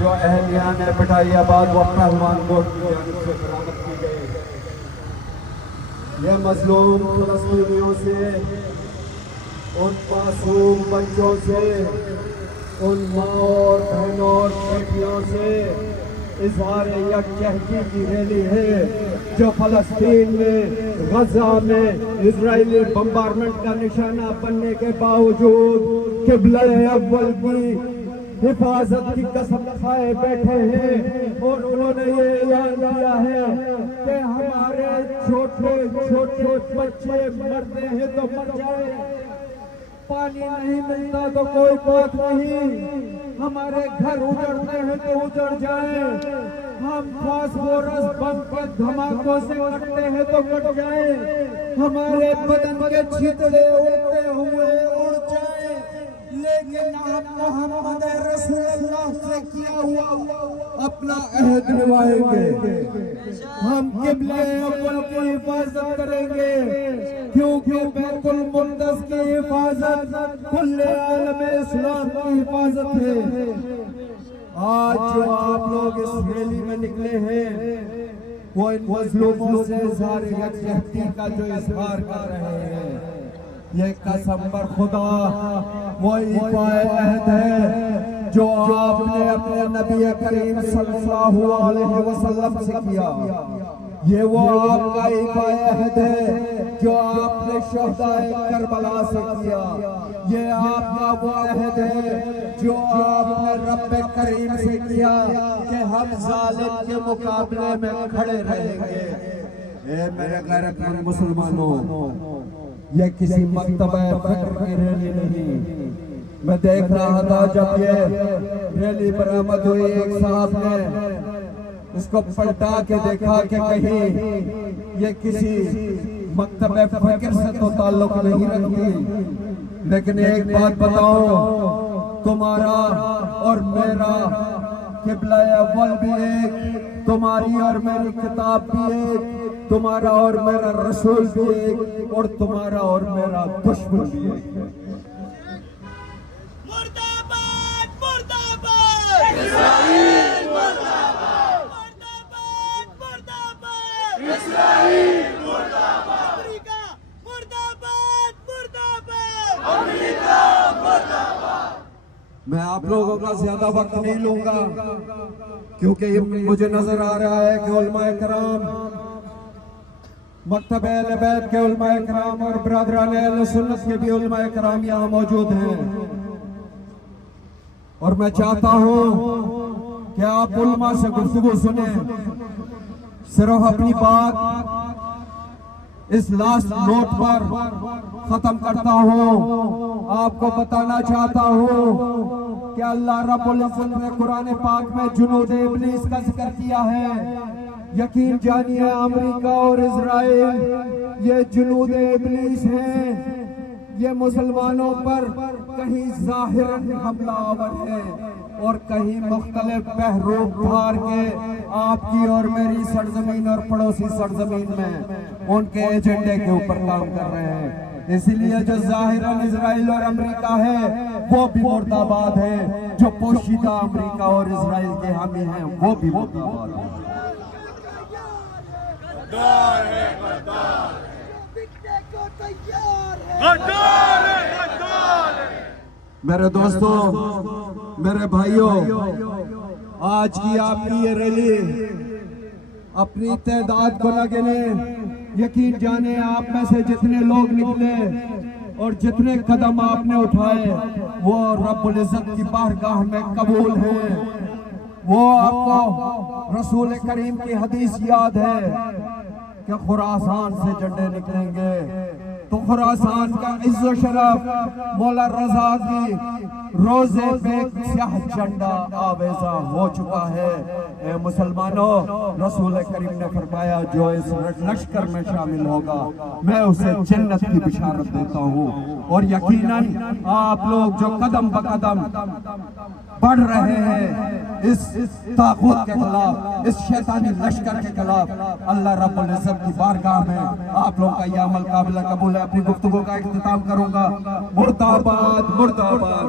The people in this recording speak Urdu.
جو اہلیان پٹائی آباد و پہلوان گوٹ کی جانب سے برآمد کی گئی. یہ مظلوم فلسطینیوں سے، ان معصوم بچوں سے، ان ماں اور بہنوں اور بیٹیوں سے اظہار یکجہتی کی ریلی ہے جو فلسطین میں غزہ میں اسرائیلی بمبارمنٹ کا نشانہ بننے کے باوجود قبلہ اول کی حفاظت کی قسم کھائے بیٹھے ہیں، اور انہوں نے یہ اعلان کیا ہے کہ ہمارے چھوٹے چھوٹے بچے مرتے ہیں تو مر جائیں، پانی نہیں ملتا تو کوئی بات نہیں، ہمارے گھر اجڑتے ہیں تو اجڑ جائیں، ہم فاسفورس بم کے دھماکوں سے کٹتے ہیں تو کٹ جائیں، ہمارے بدن کے چھتڑے اڑتے ہوئے اڑ جائیں، لیکن ہم محمد رسول اللہ سے کیا ہوا اپنا عہد نبھائیں گے، ہم قبلہ اول کی حفاظت کریں گے، کیونکہ بیت المقدس کی حفاظت کل عالم اسلام کی حفاظت ہے. آج جو آپ لوگ اس ریلی میں نکلے ہیں وہ ان مظلوموں سے اظہار یکجہتی کا جو اظہار کر رہے ہیں، یہ قسم پر خدا وہی پائے عہد ہے جو آپ نے اپنے نبی کریم صلی اللہ علیہ وسلم سے کیا، یہ وہ آپ کا پائے عہد ہے جو آپ نے شہدائے کربلا سے کیا، یہ آپ کا وہ عہد ہے جو آپ نے رب کریم سے کیا کہ ہم ظالم کے مقابلے میں کھڑے رہیں گے. اے میرے غیرت مند مسلمانوں، یہ کسی مکتبہ فکر کی ریلی نہیں. میں دیکھ رہا تھا جب یہ ریلی برآمد ہوئی، ایک صاحب نے اس کو پلٹا کے دیکھا کہ کہیں یہ کسی مکتبہ فکر سے تو تعلق نہیں رکھتی، لیکن ایک بات بتاؤں، تمہارا اور میرا قبلہ اول بھی ایک، تمہاری اور میری کتاب بھی ایک، تمہارا اور میرا رسول بھی ایک، اور تمہارا اور میرا دشمن بھی ایک. مردہ باد، مردہ باد، اسرائیل مردہ باد، مردہ باد، مردہ باد، اسرائیل مردہ باد، امریکہ مردہ باد، مردہ باد، امریکہ مردہ باد. میں آپ لوگوں کا زیادہ وقت نہیں لوں گا کیونکہ مجھے نظر آ رہا ہے کہ علماء کرام، مکتب اہل بیت کے علماء کرام اور برادران اہل سنت کے بھی علماء کرام یہاں موجود ہیں، اور میں چاہتا ہوں کہ آپ علماء سے گفتگو سنیں. صرف اپنی بات اس لاسٹ نوٹ پر ختم کرتا ہوں. آپ کو بتانا چاہتا ہوں کہ اللہ رب العزت نے قرآن پاک میں جنود ابلیس کا ذکر کیا ہے. یقین جانیے امریکہ اور اسرائیل یہ جنود ابلیس ہیں، یہ مسلمانوں پر کہیں ظاہراً حملہ آور ہے اور کہیں مختلف پہرو پھار کے آپ کی اور میری سرزمین اور پڑوسی سرزمین میں ان کے ایجنڈے کے اوپر کام کر رہے ہیں. اسی لیے جو ظاہراً اسرائیل اور امریکہ ہے وہ بھی مرد آباد ہے، جو پوشیدہ امریکہ اور اسرائیل کے حامی ہیں وہ بھی مرد آباد ہیں. غدار ہے غدار، بکنے کو تیار ہے، غدار ہے غدار ہے. میرے دوستوں، میرے بھائیوں، آج کی آپ کی یہ ریلی اپنی تعداد کو نہ گنے، یقین جانے آپ میں سے جتنے لوگ نکلے اور جتنے قدم آپ نے اٹھائے وہ رب العزت کی بارگاہ میں قبول ہیں. وہ آپ کو رسول کریم کی حدیث یاد ہے کہ خراسان سے جھنڈے نکلیں گے، تو خراسان کا عز و شرف مولا رضا کی روزے پہ سیاہ جھنڈا آویزہ ہو چکا ہے. اے مسلمانوں، رسول کریم نے فرمایا جو اس لشکر میں شامل ہوگا میں اسے جنت کی بشارت دیتا ہوں. اور یقیناً آپ لوگ جو قدم بقدم بڑھ رہے ہیں اس طاغوت کے خلاف، اس شیطانی لشکر کے خلاف، اللہ رب العزت کی بارگاہ میں آپ لوگوں کا یہ عمل قابل قبول ہے. اپنی گفتگو کا اختتام کروں گا. مرد آباد، مرد آباد.